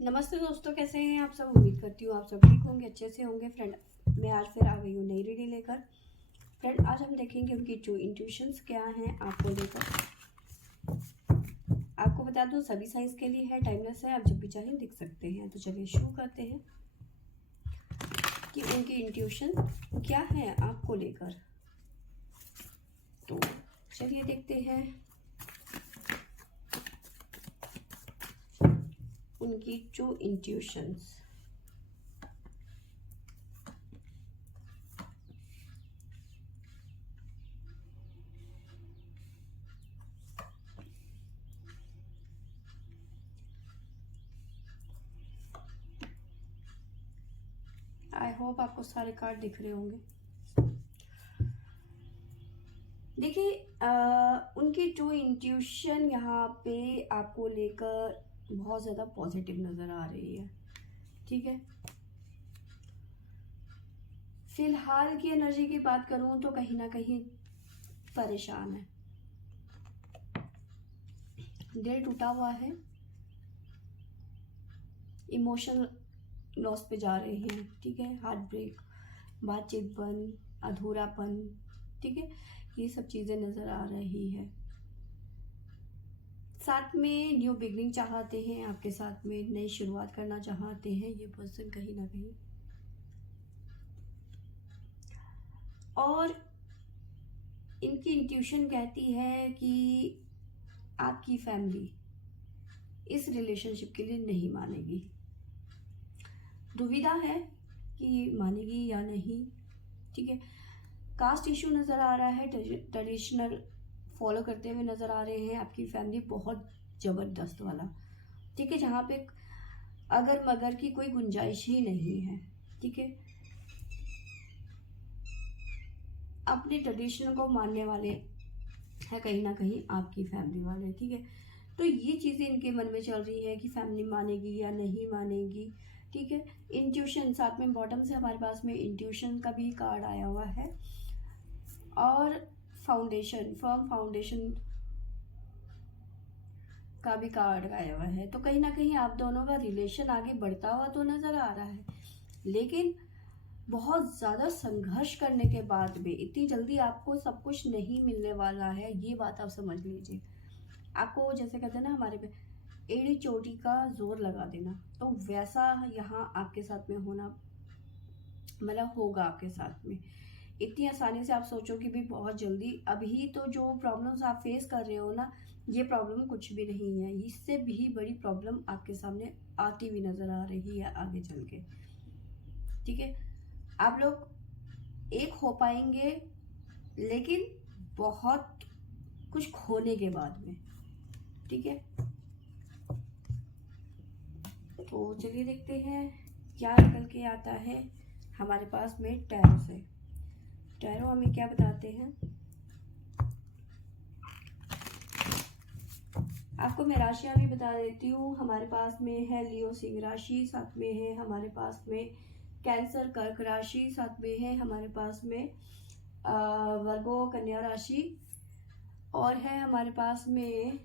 नमस्ते दोस्तों, कैसे हैं आप सब। उम्मीद करती हूँ आप सब ठीक होंगे, अच्छे से होंगे। फ्रेंड, मैं आज फिर आ गई हूँ नई रीडिंग लेकर। फ्रेंड, आज हम देखेंगे उनकी जो इंट्यूशंस क्या हैं आपको लेकर। आपको बता दूँ सभी साइंस के लिए है, टाइमलेस है, आप जब भी चाहें देख सकते हैं। तो चलिए शुरू करते हैं कि उनकी इंट्यूशन क्या है आपको लेकर। तो चलिए देखते हैं उनकी जो इंट्यूशंस। आई होप आपको सारे कार्ड दिख रहे होंगे। देखिए, उनकी जो इंट्यूशन यहाँ पे आपको लेकर बहुत ज़्यादा पॉजिटिव नज़र आ रही है। ठीक है, फिलहाल की एनर्जी की बात करूँ तो कहीं ना कहीं परेशान है, दिल टूटा हुआ है, इमोशनल लॉस पे जा रहे हैं। ठीक है, हार्ट ब्रेक, बातचीत बंद, अधूरापन। ठीक है, ये सब चीज़ें नज़र आ रही है। साथ में न्यू बिगनिंग चाहते हैं, आपके साथ में नई शुरुआत करना चाहते हैं ये पर्सन कहीं ना कहीं। और इनकी इंट्यूशन कहती है कि आपकी फैमिली इस रिलेशनशिप के लिए नहीं मानेगी। दुविधा है कि मानेगी या नहीं। ठीक है, कास्ट इशू नज़र आ रहा है, ट्रेडिशनल फॉलो करते हुए नज़र आ रहे हैं आपकी फैमिली, बहुत ज़बरदस्त वाला। ठीक है, जहाँ पे अगर मगर की कोई गुंजाइश ही नहीं है। ठीक है, अपने ट्रेडिशन को मानने वाले है कहीं ना कहीं आपकी फैमिली वाले। ठीक है, तो ये चीज़ें इनके मन में चल रही है कि फैमिली मानेगी या नहीं मानेगी। ठीक है, इंट्यूशन साथ में बॉटम से हमारे पास में इंट्यूशन का भी कार्ड आया हुआ है, और फाउंडेशन, फर्म फाउंडेशन का भी कार्ड आया हुआ है। तो कहीं ना कहीं आप दोनों का रिलेशन आगे बढ़ता हुआ तो नज़र आ रहा है, लेकिन बहुत ज़्यादा संघर्ष करने के बाद भी इतनी जल्दी आपको सब कुछ नहीं मिलने वाला है, ये बात आप समझ लीजिए। आपको जैसे कहते हैं ना हमारे पे एड़ी चोटी का जोर लगा देना, तो वैसा यहाँ आपके साथ में होना, मतलब होगा आपके साथ में। इतनी आसानी से आप सोचो कि भी बहुत जल्दी, अभी तो जो प्रॉब्लम्स आप फेस कर रहे हो ना, ये प्रॉब्लम कुछ भी नहीं है, इससे भी बड़ी प्रॉब्लम आपके सामने आती हुई नजर आ रही है आगे चल के। ठीक है, आप लोग एक हो पाएंगे, लेकिन बहुत कुछ खोने के बाद में। ठीक है, तो चलिए देखते हैं क्या निकल के आता है हमारे पास में टैरो से। टैरो हमें क्या बताते हैं। आपको मैं राशियाँ भी बता देती हूँ। हमारे पास में है लियो सिंह राशि, साथ में है हमारे पास में कैंसर कर्क राशि, साथ में है हमारे पास में वर्गो कन्या राशि, और है हमारे पास में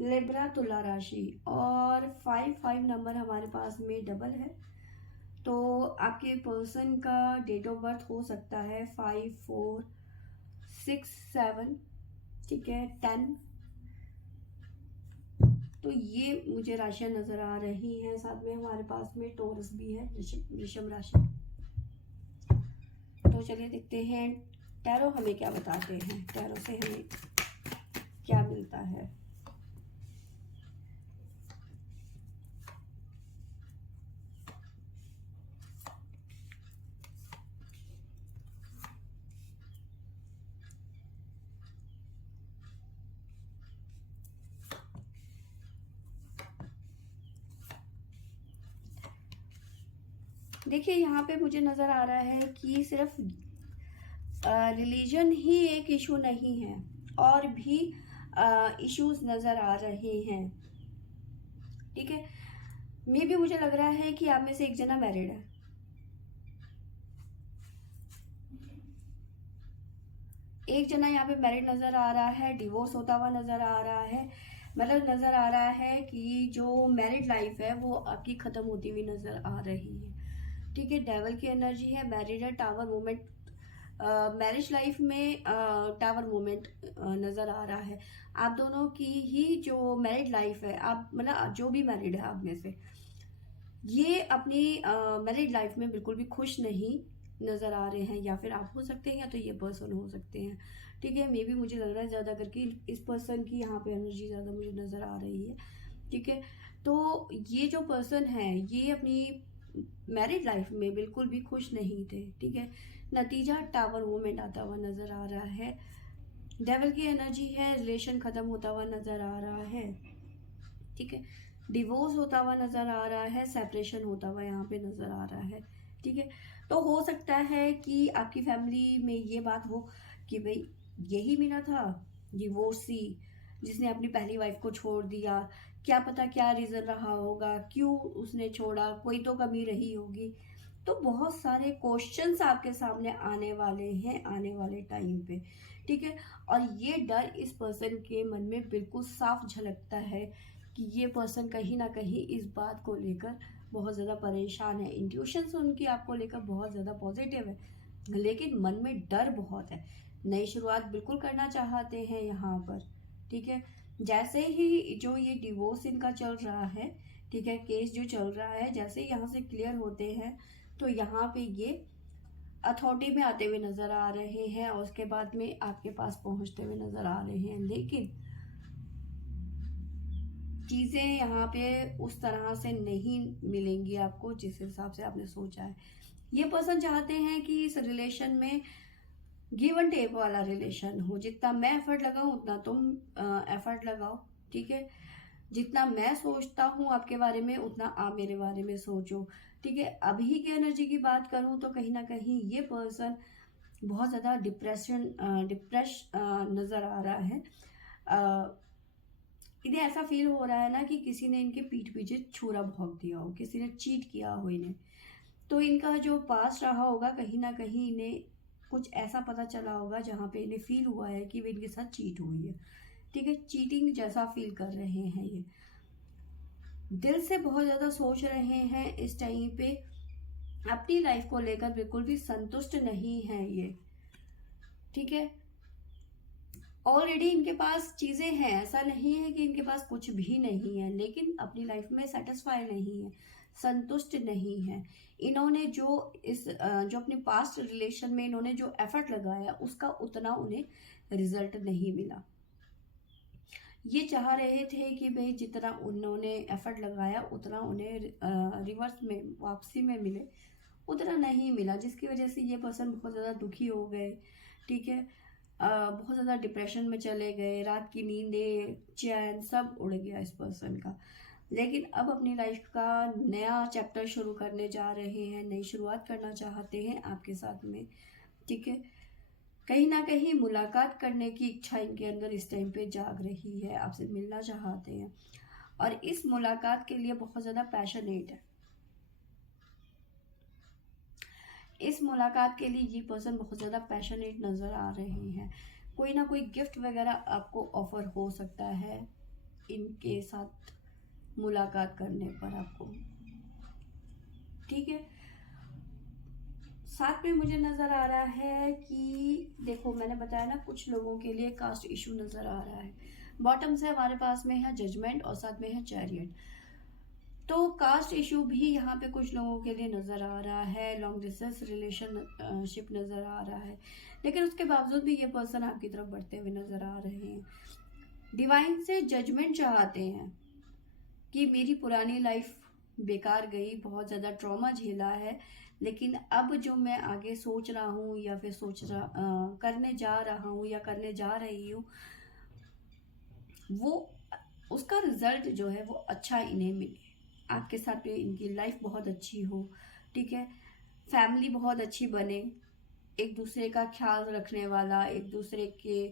लिब्रा तुला राशि, और 5 नंबर हमारे पास में डबल है। तो आपके पर्सन का डेट ऑफ बर्थ हो सकता है 5, 4, 6, 7, ठीक है, 10। तो ये मुझे राशियां नजर आ रही हैं। साथ में हमारे पास में टोरस भी है, वृषभ राशि। तो चलिए देखते हैं टैरो हमें क्या बताते हैं, टैरो से हमें क्या मिलता है। देखिए, यहाँ पे मुझे नजर आ रहा है कि सिर्फ रिलीजन ही एक इशू नहीं है, और भी इश्यूज नज़र आ रहे हैं। ठीक है, मे भी मुझे लग रहा है कि आप में से एक जना मैरिड है। एक जना यहाँ पे मैरिड नज़र आ रहा है, डिवोर्स होता हुआ नज़र आ रहा है। मतलब नज़र आ रहा है कि जो मैरिड लाइफ है वो आपकी ख़त्म होती हुई नज़र आ रही है। ठीक है, डेवल की एनर्जी है, मैरिड है, टावर मोमेंट, मैरिज लाइफ में टावर मोमेंट नज़र आ रहा है। आप दोनों की ही जो मैरिड लाइफ है, आप मतलब जो भी मैरिड है आप में से, ये अपनी मैरिड लाइफ में बिल्कुल भी खुश नहीं नज़र आ रहे हैं, या फिर आप हो सकते हैं या तो ये पर्सन हो सकते हैं। ठीक है, मे बी मुझे लग रहा है ज़्यादा करके इस पर्सन की यहाँ पे एनर्जी ज़्यादा मुझे नज़र आ रही है। ठीक है, तो ये जो पर्सन है ये अपनी मैरिड लाइफ में बिल्कुल भी खुश नहीं थे। ठीक है, नतीजा टावर मूवमेंट आता हुआ नज़र आ रहा है। डेवल की एनर्जी है, रिलेशन ख़त्म होता हुआ नज़र आ रहा है। ठीक है, डिवोर्स होता हुआ नज़र आ रहा है, सेपरेशन होता हुआ यहाँ पे नज़र आ रहा है। ठीक है, तो हो सकता है कि आपकी फैमिली में ये बात हो कि भाई यही मिला था डिवोर्सी जिसने अपनी पहली वाइफ को छोड़ दिया, क्या पता क्या रीज़न रहा होगा, क्यों उसने छोड़ा, कोई तो कमी रही होगी। तो बहुत सारे क्वेश्चंस आपके सामने आने वाले हैं आने वाले टाइम पे। ठीक है, और ये डर इस पर्सन के मन में बिल्कुल साफ झलकता है कि ये पर्सन कहीं ना कहीं इस बात को लेकर बहुत ज़्यादा परेशान है। इंट्यूशंस उनकी आपको लेकर बहुत ज़्यादा पॉजिटिव है, लेकिन मन में डर बहुत है। नई शुरुआत बिल्कुल करना चाहते हैं यहाँ पर। ठीक है, जैसे ही जो ये डिवोर्स इनका चल रहा है, ठीक है, केस जो चल रहा है, जैसे ही यहाँ से क्लियर होते हैं तो यहाँ पे ये अथॉरिटी में आते हुए नज़र आ रहे हैं और उसके बाद में आपके पास पहुँचते हुए नज़र आ रहे हैं। लेकिन चीज़ें यहाँ पे उस तरह से नहीं मिलेंगी आपको जिस हिसाब से आपने सोचा है। ये पर्सन चाहते हैं कि इस रिलेशन में गिव एंड टेक वाला रिलेशन हो। जितना मैं एफर्ट लगाऊं उतना तुम एफर्ट लगाओ। ठीक है, जितना मैं सोचता हूँ आपके बारे में उतना आप मेरे बारे में सोचो। ठीक है, अभी की एनर्जी की बात करूँ तो कहीं ना कहीं ये पर्सन बहुत ज़्यादा डिप्रेस नज़र आ रहा है। इन्हें ऐसा फील हो रहा है ना कि किसी ने इनके पीठ पीछे छुरा भोंक दिया हो, किसी ने चीट किया हो इन्हें। तो इनका जो पास्ट रहा होगा कहीं ना कहीं इन्हें कुछ ऐसा पता चला होगा जहाँ पे इन्हें फील हुआ है कि वे इनके साथ चीट हुई है। ठीक है, चीटिंग जैसा फील कर रहे हैं ये, दिल से बहुत ज़्यादा सोच रहे हैं इस टाइम पे, अपनी लाइफ को लेकर बिल्कुल भी संतुष्ट नहीं है ये। ठीक है, ऑलरेडी इनके पास चीज़ें हैं, ऐसा नहीं है कि इनके पास कुछ भी नहीं है, लेकिन अपनी लाइफ में सेटिस्फाई नहीं है, संतुष्ट नहीं है। इन्होंने जो अपने पास्ट रिलेशन में इन्होंने जो एफर्ट लगाया उसका उतना उन्हें रिजल्ट नहीं मिला। ये चाह रहे थे कि भाई जितना उन्होंने एफर्ट लगाया उतना उन्हें रिवर्स में वापसी में मिले, उतना नहीं मिला, जिसकी वजह से ये पर्सन बहुत ज़्यादा दुखी हो गए। ठीक है, बहुत ज़्यादा डिप्रेशन में चले गए, रात की नींदें, चैन सब उड़ गया इस पर्सन का। लेकिन अब अपनी लाइफ का नया चैप्टर शुरू करने जा रहे हैं, नई शुरुआत करना चाहते हैं आपके साथ में। ठीक है, कहीं ना कहीं मुलाकात करने की इच्छा इनके अंदर इस टाइम पे जाग रही है, आपसे मिलना चाहते हैं और इस मुलाकात के लिए बहुत ज़्यादा पैशनेट है। इस मुलाकात के लिए ये पर्सन बहुत ज़्यादा पैशनेट नज़र आ रहे हैं। कोई ना कोई गिफ्ट वगैरह आपको ऑफर हो सकता है इनके साथ मुलाकात करने पर आपको। ठीक है, साथ में मुझे नज़र आ रहा है कि देखो मैंने बताया ना कुछ लोगों के लिए कास्ट इशू नज़र आ रहा है। बॉटम से हमारे पास में है जजमेंट और साथ में है चैरियट। तो कास्ट इशू भी यहाँ पे कुछ लोगों के लिए नज़र आ रहा है, लॉन्ग डिस्टेंस रिलेशनशिप नज़र आ रहा है, लेकिन उसके बावजूद भी ये पर्सन आपकी तरफ बढ़ते हुए नज़र आ रहे हैं। डिवाइन से जजमेंट चाहते हैं कि मेरी पुरानी लाइफ बेकार गई, बहुत ज़्यादा ट्रॉमा झेला है, लेकिन अब जो मैं आगे सोच रहा हूँ या फिर करने जा रहा हूँ या करने जा रही हूँ वो उसका रिजल्ट जो है वो अच्छा इन्हें मिले, आपके साथ में इनकी लाइफ बहुत अच्छी हो। ठीक है, फैमिली बहुत अच्छी बने, एक दूसरे का ख्याल रखने वाला, एक दूसरे के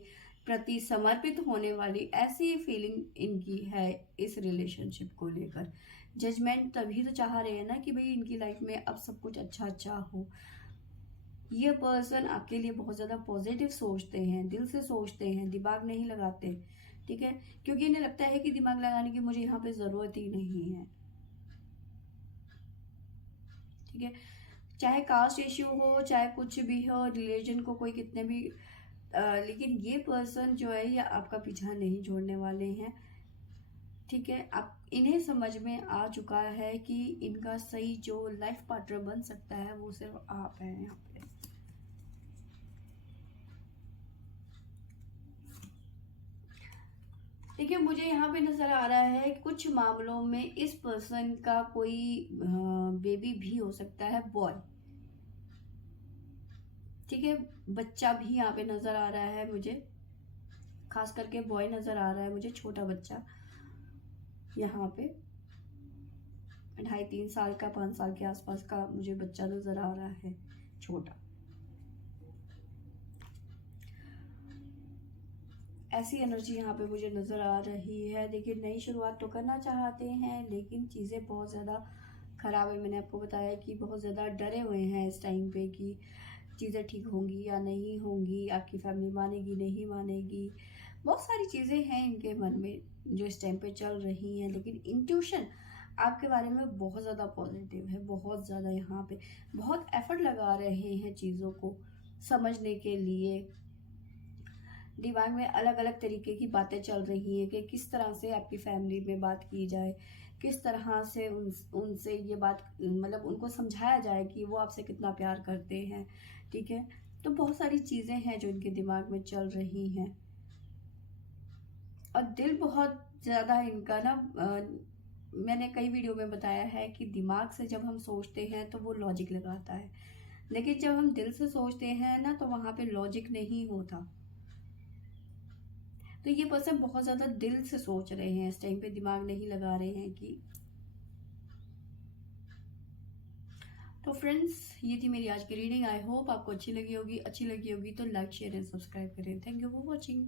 प्रति समर्पित होने वाली ऐसी फीलिंग इनकी है इस रिलेशनशिप को लेकर। जजमेंट तभी तो चाह रहे हैं ना कि भाई इनकी लाइफ में अब सब कुछ अच्छा अच्छा हो। ये पर्सन आपके लिए बहुत ज़्यादा पॉजिटिव सोचते हैं, दिल से सोचते हैं, दिमाग नहीं लगाते। ठीक है, क्योंकि इन्हें लगता है कि दिमाग लगाने की मुझे यहाँ पे ज़रूरत ही नहीं है। ठीक है, चाहे कास्ट इश्यू हो, चाहे कुछ भी हो, रिलीजन को कोई कितने भी लेकिन ये पर्सन जो है ये आपका पीछा नहीं छोड़ने वाले हैं। ठीक है, आप इन्हें समझ में आ चुका है कि इनका सही जो लाइफ पार्टनर बन सकता है वो सिर्फ आप हैं यहाँ पे। देखिए, मुझे यहाँ पे नजर आ रहा है कुछ मामलों में इस पर्सन का कोई बेबी भी हो सकता है, बॉय। ठीक है, बच्चा भी यहाँ पे नजर आ रहा है मुझे, खास करके बॉय नजर आ रहा है मुझे, छोटा बच्चा यहाँ पे 2.5-3 साल का, 5 साल के आसपास का मुझे बच्चा नजर आ रहा है, छोटा। ऐसी एनर्जी यहाँ पे मुझे नज़र आ रही है। देखिए, नई शुरुआत तो करना चाहते हैं लेकिन चीज़ें बहुत ज़्यादा ख़राब है। मैंने आपको बताया कि बहुत ज़्यादा डरे हुए हैं इस टाइम पे कि चीज़ें ठीक होंगी या नहीं होंगी, आपकी फैमिली मानेगी नहीं मानेगी। बहुत सारी चीज़ें हैं इनके मन में जो इस टाइम पे चल रही हैं, लेकिन इंट्यूशन आपके बारे में बहुत ज़्यादा पॉजिटिव है, बहुत ज़्यादा। यहाँ पे बहुत एफर्ट लगा रहे हैं चीज़ों को समझने के लिए। दिमाग में अलग अलग तरीके की बातें चल रही हैं कि किस तरह से आपकी फैमिली में बात की जाए, किस तरह से उनसे ये बात, मतलब उनको समझाया जाए कि वो आपसे कितना प्यार करते हैं। ठीक है, तो बहुत सारी चीज़ें हैं जो इनके दिमाग में चल रही हैं। और दिल बहुत ज़्यादा इनका ना मैंने कई वीडियो में बताया है कि दिमाग से जब हम सोचते हैं तो वो लॉजिक लगाता है, लेकिन जब हम दिल से सोचते हैं ना तो वहाँ पे लॉजिक नहीं होता। तो ये पर्सन बहुत ज़्यादा दिल से सोच रहे हैं इस टाइम पे, दिमाग नहीं लगा रहे हैं कि। तो फ्रेंड्स, ये थी मेरी आज की रीडिंग। आई होप आपको अच्छी लगी होगी। अच्छी लगी होगी तो लाइक, शेयर एंड सब्सक्राइब करें। Thank you for watching.